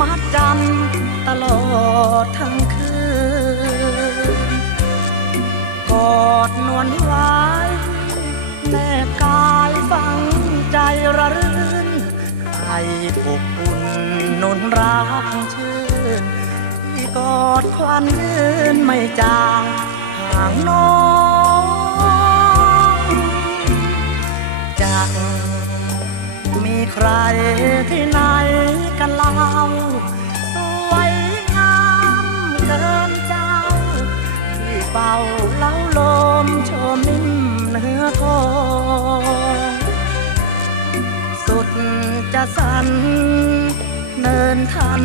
มัดจำตลอดทั้งคืน กอดนวลไว้แนบกายฝังใจระรื่นให้อบอุ่นนุนรักชื่นที่กอดควันยืนไม่จางห่างน้อง นทัน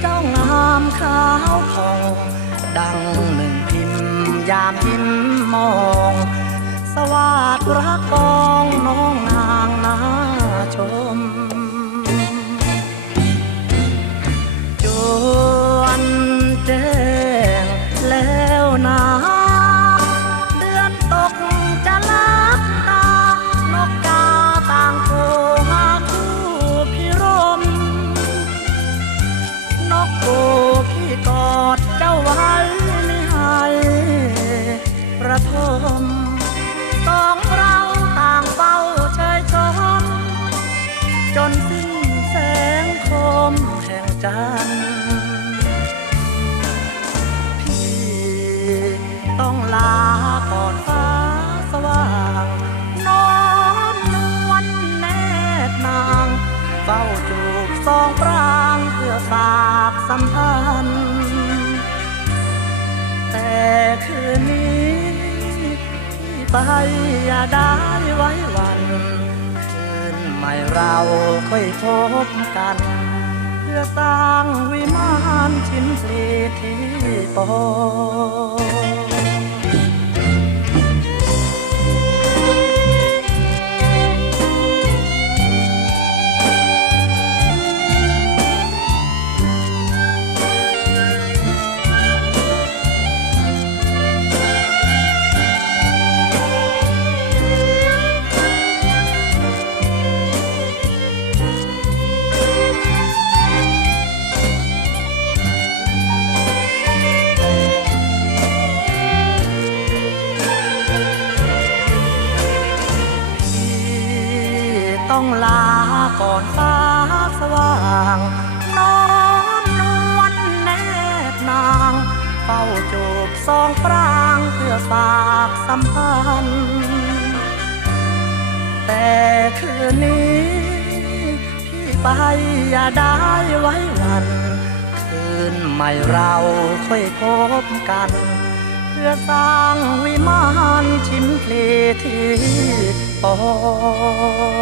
เจ้างามขาวทอง ดังหนึ่งพิมพ์ยามยิ้มมอง สวัสดรักกอ น สัมพันธ์ แต่คืนนี้ที่ไปอย่าได้ไว้วันคืนใหม่เราค่อยพบกัน เพื่อสร้างวิมานชิ้นปลีที่ปอ ต้องลาก่อนฟ้าสว่างน้อมนวลแนบนางเฝ้าจูบสองปรางเพื่อฝากสัมพันธ์แต่คืนนี้พี่ไปอย่าได้ไว้วัน คืนใหม่เราค่อยพบกัน เพื่อสร้างวิมานชิ้นเพลที่ปอง